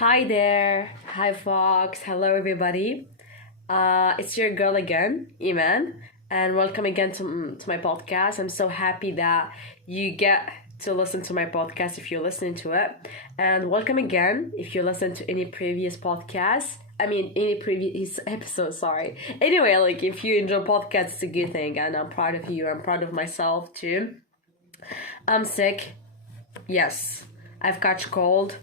Hi there. Hi, Fox. Hello, everybody. It's your girl again, Imane, and welcome again to my podcast. I'm so happy that you get to listen to my podcast if you're listening to it, and welcome again if you listen to any previous podcast. I mean, any previous episode. Sorry. Anyway, like if you enjoy podcasts, it's a good thing, and I'm proud of you. I'm proud of myself too. I'm sick. Yes, I've catch cold.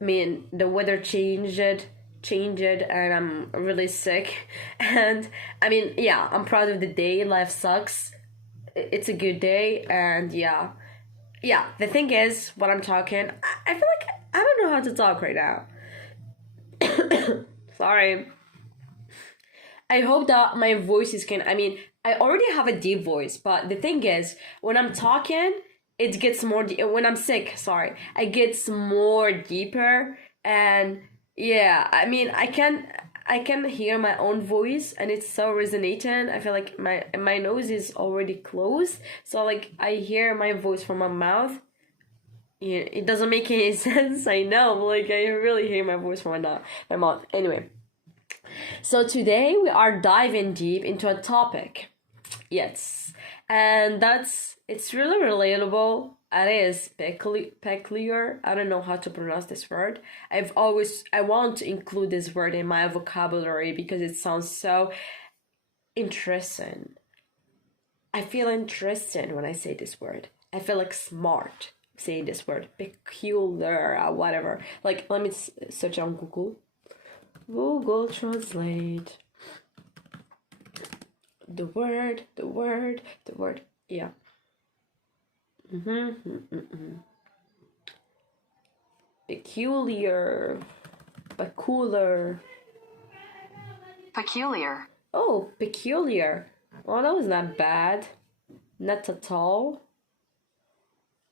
I mean, the weather changed, and I'm really sick. And I mean, yeah, I'm proud of the day. Life sucks. It's a good day, and yeah. The thing is, when I'm talking, I feel like I don't know how to talk right now. Sorry. I hope that my voice is can. I mean, I already have a deep voice, but the thing is, when I'm talking, it gets more. When I'm sick, sorry, it gets more deeper, and yeah, I mean, I can hear my own voice, and it's so resonating. I feel like my nose is already closed, so like I hear my voice from my mouth. Yeah, it doesn't make any sense. I know, but like I really hear my voice from my mouth. Anyway, so today we are diving deep into a topic. Yes, and it's really relatable. It is peculiar. I don't know how to pronounce this word. I want to include this word in my vocabulary because it sounds so interesting. I feel interesting when I say this word. I feel like smart saying this word. Peculiar, whatever. Like, let me search on Google. Google Translate. The word. Yeah. Peculiar. Peculiar. Peculiar. Oh, peculiar. Well, that was not bad. Not at all.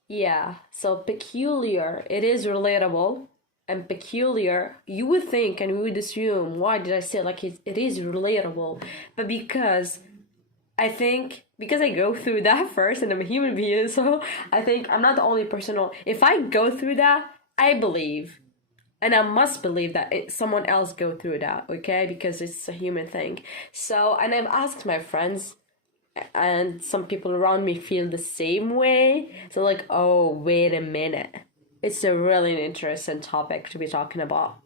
Yeah, so peculiar. It is relatable. And peculiar, you would think and we would assume, why did I say it like it is relatable? But because I think because I go through that first and I'm a human being, so I think I'm not the only person. If I go through that, I believe, and I must believe that someone else go through that, okay? Because it's a human thing. So, and I've asked my friends, and some people around me feel the same way. So like, oh, wait a minute. It's a really interesting topic to be talking about.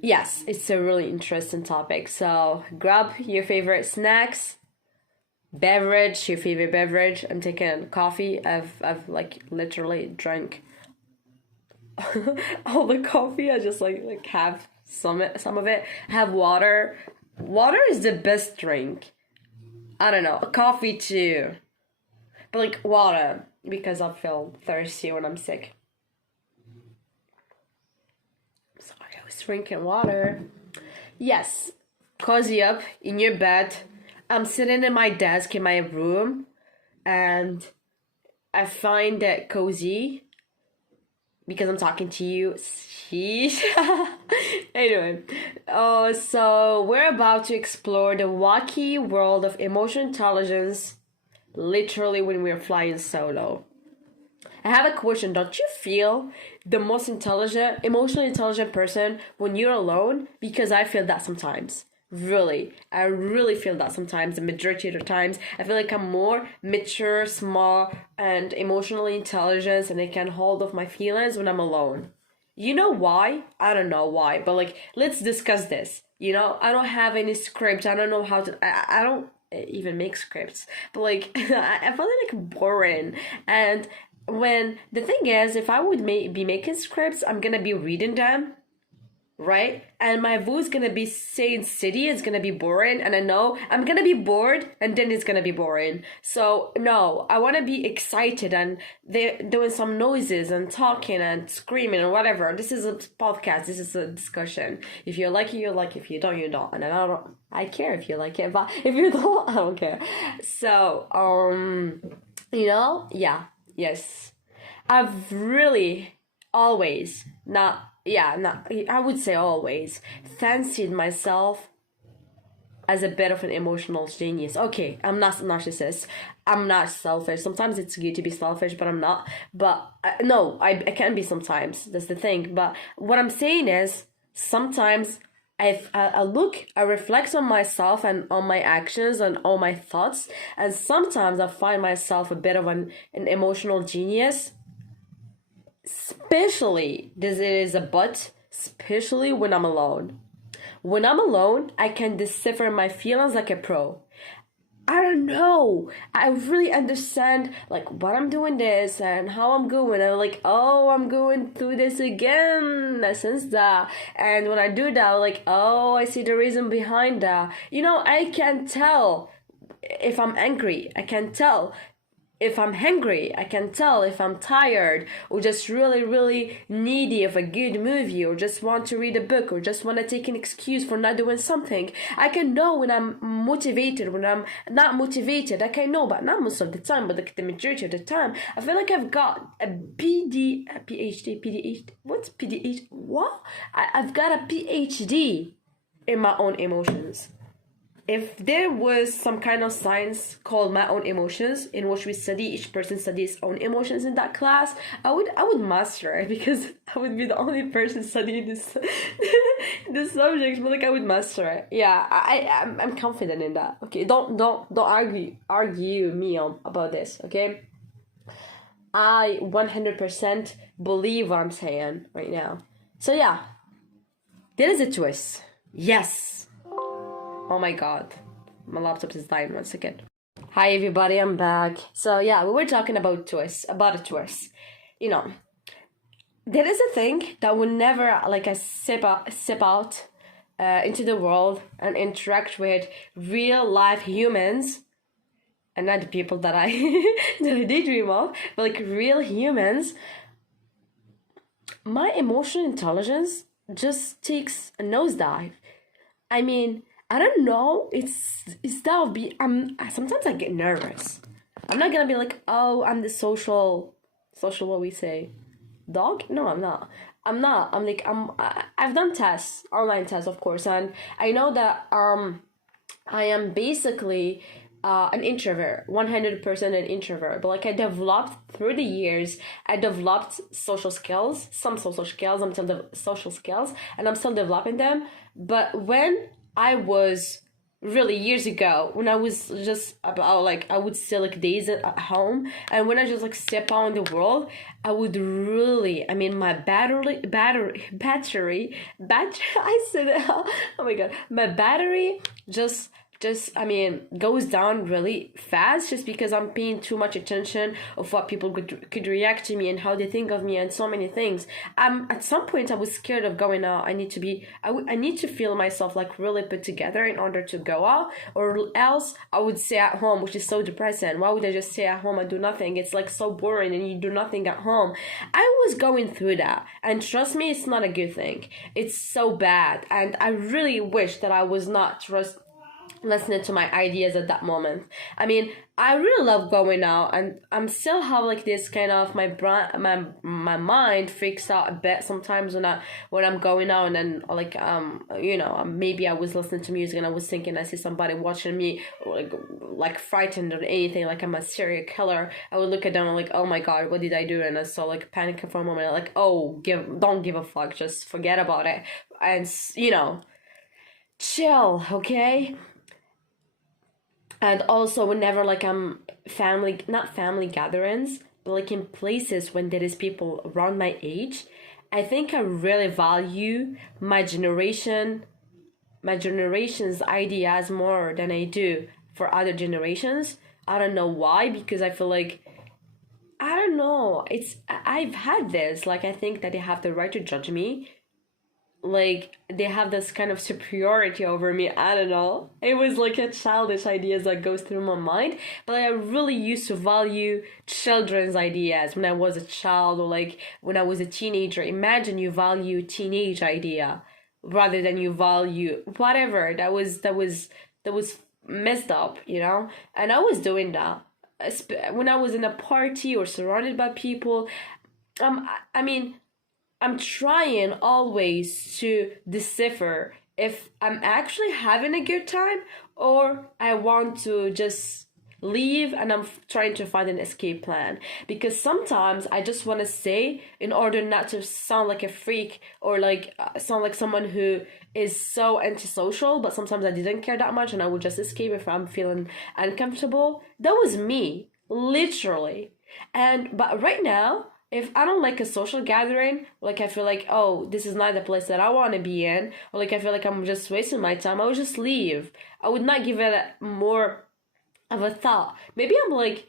Yes, it's a really interesting topic. So grab your favorite snacks, beverage, your favorite beverage. I'm taking coffee. I've like literally drank all the coffee. I just like have some of it. I have water. Water is the best drink. I don't know, coffee too, but like water because I feel thirsty when I'm sick. Sorry, I was drinking water. Yes, cozy up in your bed. I'm sitting in my desk in my room, and I find it cozy because I'm talking to you. Sheesh. Anyway, so we're about to explore the wacky world of emotional intelligence, literally when we're flying solo. I have a question. Don't you feel the most intelligent, emotionally intelligent person when you're alone? Because I feel that sometimes. Really. I really feel that sometimes. The majority of the times. I feel like I'm more mature, small, and emotionally intelligent, and I can hold off my feelings when I'm alone. You know why? I don't know why. But like, let's discuss this. I don't have any script. I don't know how to. I don't even make scripts. But like, I find it like boring. And when the thing is, if I would be making scripts, I'm gonna be reading them, right? And my voice gonna be saying city, it's gonna be boring, and I know I'm gonna be bored, and then it's gonna be boring. So no, I wanna be excited, and they're doing some noises and talking and screaming and whatever. This is a podcast. This is a discussion. If you like it, you like it. If you don't, you don't. And I care if you like it, but if you don't, I don't care. So yeah. Yes. I've really always, not, yeah, not, I would say always, fancied myself as a bit of an emotional genius. Okay, I'm not narcissist. I'm not selfish. Sometimes it's good to be selfish, but I'm not. But no, I can be sometimes. That's the thing. But what I'm saying is sometimes I look, I reflect on myself and on my actions and all my thoughts, and sometimes I find myself a bit of an emotional genius. Especially, this is a but, especially when I'm alone. When I'm alone, I can decipher my feelings like a pro. I don't know. I really understand like what I'm doing this and how I'm going. I'm like, oh, I'm going through this again. I sense that. And when I do that, I'm like, oh, I see the reason behind that. You know, I can tell if I'm angry. I can tell if I'm hungry. I can tell if I'm tired or just really, really needy of a good movie or just want to read a book or just want to take an excuse for not doing something. I can know when I'm motivated, when I'm not motivated. I can know, but not most of the time, but like the majority of the time. I feel like I've got a PhD. What's PDH? What? I've got a PhD in my own emotions. If there was some kind of science called my own emotions in which we study, each person studies his own emotions in that class, I would master it because I would be the only person studying this this subject, but like I would master it. Yeah, I'm confident in that. Okay, don't argue me about this. Okay, I 100% believe what I'm saying right now. So yeah, there is a twist. Yes. Oh my god, my laptop is dying 1 second. Hi everybody, I'm back. So yeah, we were talking about a twist. You know, there is a thing that would never like I step out into the world and interact with real life humans, and not the people that I that I daydream of, but like real humans. My emotional intelligence just takes a nosedive. I mean, I don't know. It's that would be. Sometimes I get nervous. I'm not gonna be like, oh, I'm the social. What we say, dog? No, I'm not. I'm like I've done tests, online tests, of course, and I know that I am basically an introvert, 100% an introvert. But like I developed through the years, I developed social skills, some social skills. I'm still social skills, and I'm still developing them. But when I was really years ago, when I was just about like I would stay like days at home, and when I just like step out in the world, I would really, I mean, my battery I said it. Oh my god, my battery just I mean goes down really fast just because I'm paying too much attention of what people could react to me and how they think of me and so many things. At some point I was scared of going out. I need to feel myself like really put together in order to go out, or else I would stay at home, which is so depressing. Why would I just stay at home and do nothing? It's like so boring and you do nothing at home. I was going through that, and trust me, it's not a good thing. It's so bad, and I really wish that I was not listening to my ideas at that moment. I mean, I really love going out, and I'm still have like this kind of my mind freaks out a bit sometimes when I'm going out, and then like maybe I was listening to music and I was thinking I see somebody watching me like frightened or anything, like I'm a serial killer. I would look at them and like, oh my god, what did I do? And I saw like panicking for a moment, like, oh, don't give a fuck, just forget about it, and chill, okay? And also whenever like I'm not family gatherings, but like in places when there is people around my age, I think I really value my generation's ideas more than I do for other generations. I don't know why, because I feel like, I don't know, I've had this, like I think that they have the right to judge me, like they have this kind of superiority over me. I don't know, it was like a childish ideas that goes through my mind, but I really used to value children's ideas when I was a child, or like when I was a teenager. Imagine you value teenage idea rather than you value whatever that was messed up, and I was doing that when I was in a party or surrounded by people. I mean, I'm trying always to decipher if I'm actually having a good time or I want to just leave and I'm trying to find an escape plan. Because sometimes I just want to stay in order not to sound like a freak or like sound like someone who is so antisocial, but sometimes I didn't care that much and I would just escape if I'm feeling uncomfortable. That was me, literally. But right now, if I don't like a social gathering, like I feel like, oh, this is not the place that I want to be in, or like I feel like I'm just wasting my time, I would just leave. I would not give it more of a thought. Maybe I'm like,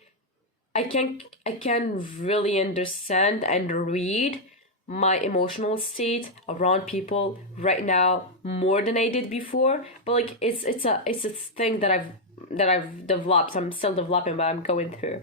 I can really understand and read my emotional state around people right now more than I did before. But like it's a thing that I've developed. I'm still developing, but I'm going through.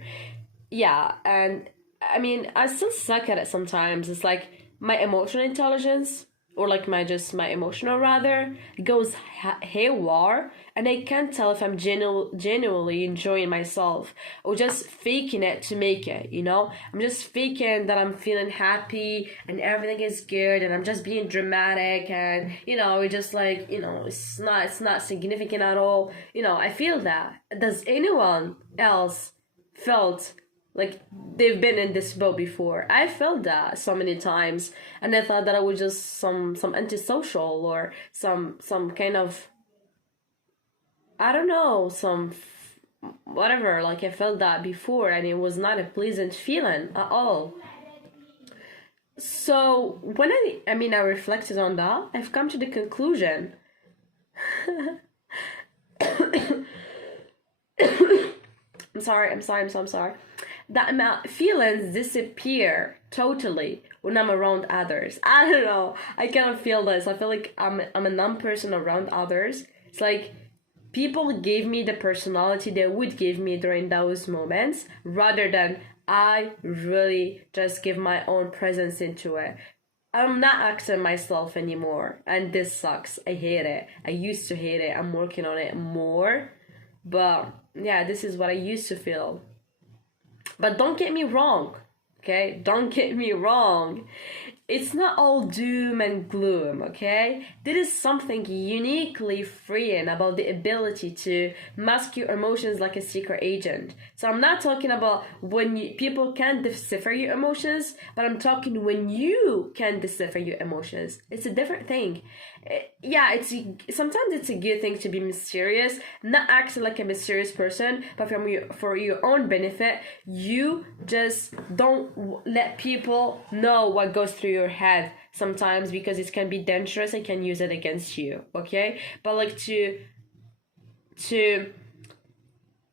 Yeah, and I mean, I still suck at it sometimes. It's like my emotional intelligence, or like my emotional rather, goes haywire, and I can't tell if I'm genuinely enjoying myself or just faking it to make it. I'm just faking that I'm feeling happy and everything is good, and I'm just being dramatic, and it's just like it's not significant at all. I feel that. Does anyone else felt like they've been in this boat before? I felt that so many times, and I thought that I was just some antisocial or some kind of, I don't know, whatever. Like I felt that before, and it was not a pleasant feeling at all. So when I reflected on that, I've come to the conclusion. I'm sorry. That my feelings disappear totally when I'm around others. I don't know. I cannot feel this. I feel like I'm a numb person around others. It's like people gave me the personality they would give me during those moments, rather than I really just give my own presence into it. I'm not acting myself anymore, and this sucks. I hate it. I used to hate it. I'm working on it more. But yeah, this is what I used to feel. But don't get me wrong, okay? Don't get me wrong. It's not all doom and gloom, okay? There is something uniquely freeing about the ability to mask your emotions like a secret agent. So I'm not talking about when people can decipher your emotions, but I'm talking when you can decipher your emotions. It's a different thing. Yeah, sometimes it's a good thing to be mysterious, not acting like a mysterious person, but for your own benefit, you just don't let people know what goes through your head sometimes, because it can be dangerous and can use it against you. Okay, but like to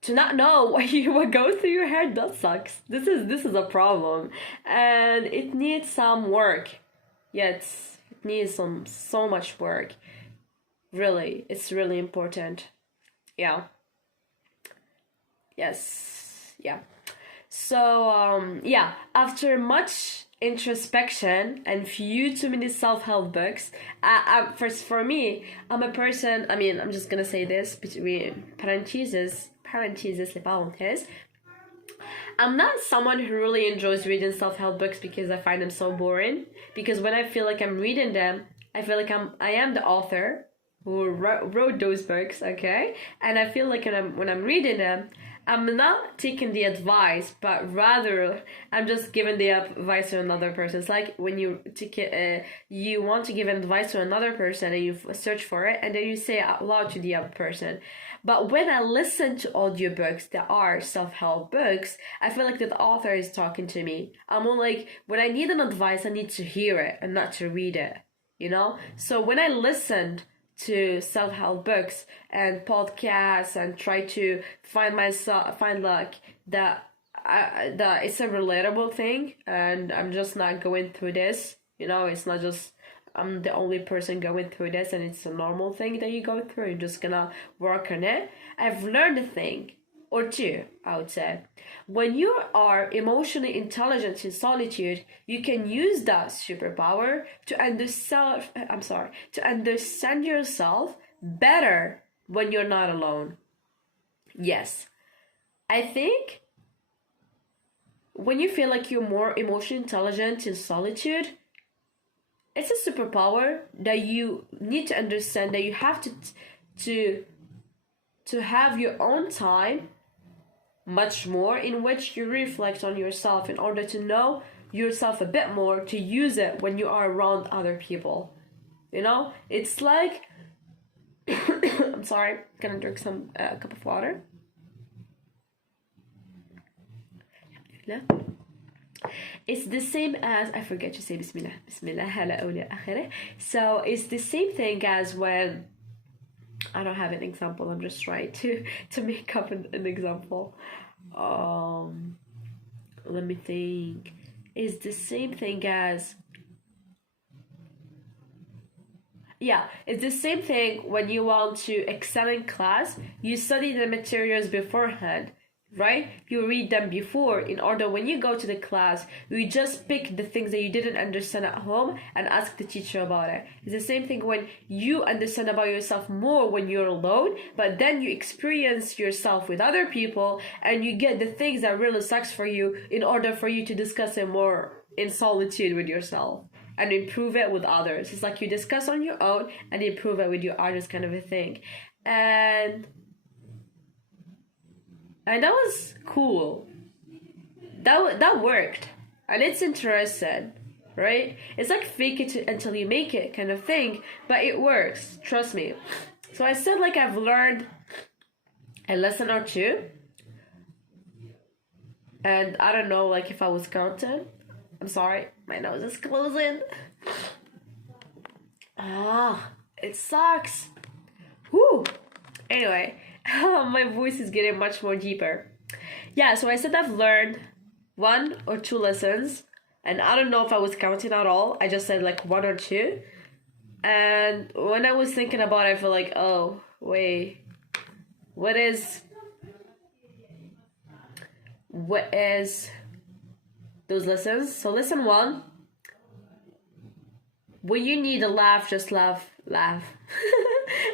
not know what goes through your head, that sucks. This is a problem, and it needs some work. Yeah, it needs so much work. Really, it's really important. Yeah. Yes. Yeah. So yeah, after much introspection and few too many self-help books, first for me, I'm a person. I mean, I'm just gonna say this between parentheses, les parenthèses. I'm not someone who really enjoys reading self-help books because I find them so boring. Because when I feel like I'm reading them, I feel like I am the author who wrote those books, okay? And I feel like when I'm reading them, I'm not taking the advice, but rather I'm just giving the advice to another person. It's like when you you want to give advice to another person and you search for it, and then you say it out loud to the other person. But when I listen to audiobooks that are self-help books, I feel like the author is talking to me. I'm more like, when I need an advice, I need to hear it and not to read it, So when I listened to self-help books and podcasts and try to find like that it's a relatable thing, and I'm just not going through this, it's not just I'm the only person going through this and it's a normal thing that you go through, you're just gonna work on it. I've learned a thing or two, I would say. When you are emotionally intelligent in solitude, you can use that superpower to understand yourself better when you're not alone. Yes. I think when you feel like you're more emotionally intelligent in solitude, it's a superpower that you need to understand, that you have to to have your own time, much more, in which you reflect on yourself in order to know yourself a bit more, to use it when you are around other people. You know, it's like I'm sorry, gonna drink some cup of water. It's the same as, I forget to say Bismillah, Bismillah, hala awla akhirah. So it's the same thing as when, I don't have an example, I'm just trying to make up an example. Let me think. It's the same thing as, yeah, it's the same thing when you want to excel in class. You study the materials beforehand, right? You read them before, in order when you go to the class, you just pick the things that you didn't understand at home and ask the teacher about it. It's the same thing when you understand about yourself more when you're alone, but then you experience yourself with other people and you get the things that really sucks for you in order for you to discuss it more in solitude with yourself and improve it with others. It's like you discuss on your own and improve it with your others, kind of a thing. And that was cool. That worked. And it's interesting, right? It's like fake it until you make it kind of thing, but it works, trust me. So I said, like, I've learned a lesson or two, and I don't know, like, if I was counting. I'm sorry, my nose is closing. It sucks. Whew. Anyway, my voice is getting much more deeper. Yeah, so I said I've learned 1 or 2 lessons, and I don't know if I was counting at all. I just said like 1 or 2. And when I was thinking about it, I feel like, oh, wait, what is those lessons? So lesson 1, when you need a laugh, just laugh.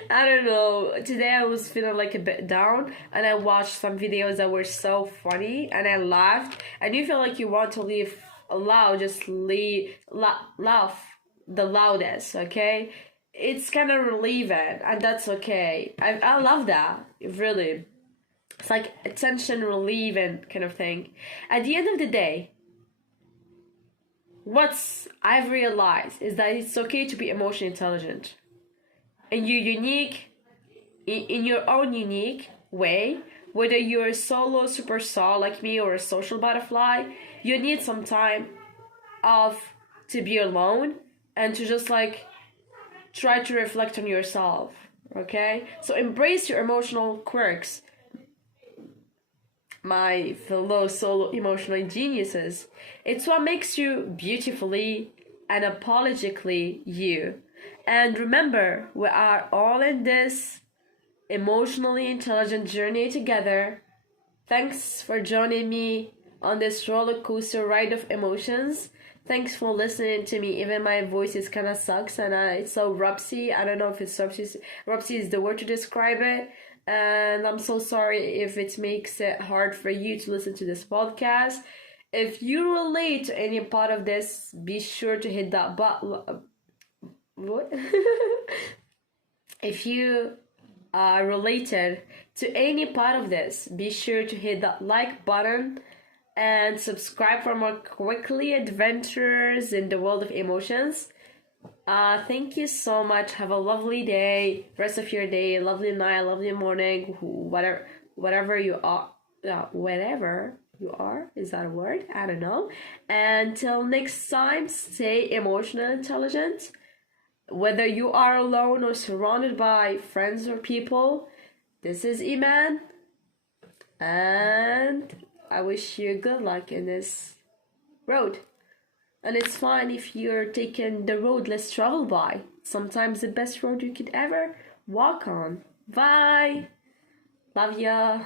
I don't know, today I was feeling like a bit down, and I watched some videos that were so funny, and I laughed, and you feel like you want to laugh aloud, just laugh the loudest, okay? It's kind of relieving, and that's okay. I love that, really. It's like attention relieving kind of thing. At the end of the day, what I've realized is that it's okay to be emotionally intelligent. And you're unique, in your own unique way, whether you're a solo superstar like me or a social butterfly, you need some time to be alone and to just like try to reflect on yourself, okay? So embrace your emotional quirks, my fellow solo emotional geniuses. It's what makes you beautifully and unapologetically you. And remember, we are all in this emotionally intelligent journey together. Thanks for joining me on this roller coaster ride of emotions. Thanks for listening to me. Even my voice is kind of sucks and it's so rupsy. I don't know if it's rupsy is the word to describe it. And I'm so sorry if it makes it hard for you to listen to this podcast. If you relate to any part of this, be sure to hit that button. What? If you are related to any part of this, be sure to hit that like button and subscribe for more quirky adventures in the world of emotions. Thank you so much. Have a lovely day, rest of your day, lovely night, lovely morning, whatever you are, whatever you are, is that a word? I don't know. Until next time, stay emotional intelligent. Whether you are alone or surrounded by friends or people, this is Imane, and I wish you good luck in this road. And it's fine if you're taking the road less traveled by. Sometimes the best road you could ever walk on. Bye! Love ya!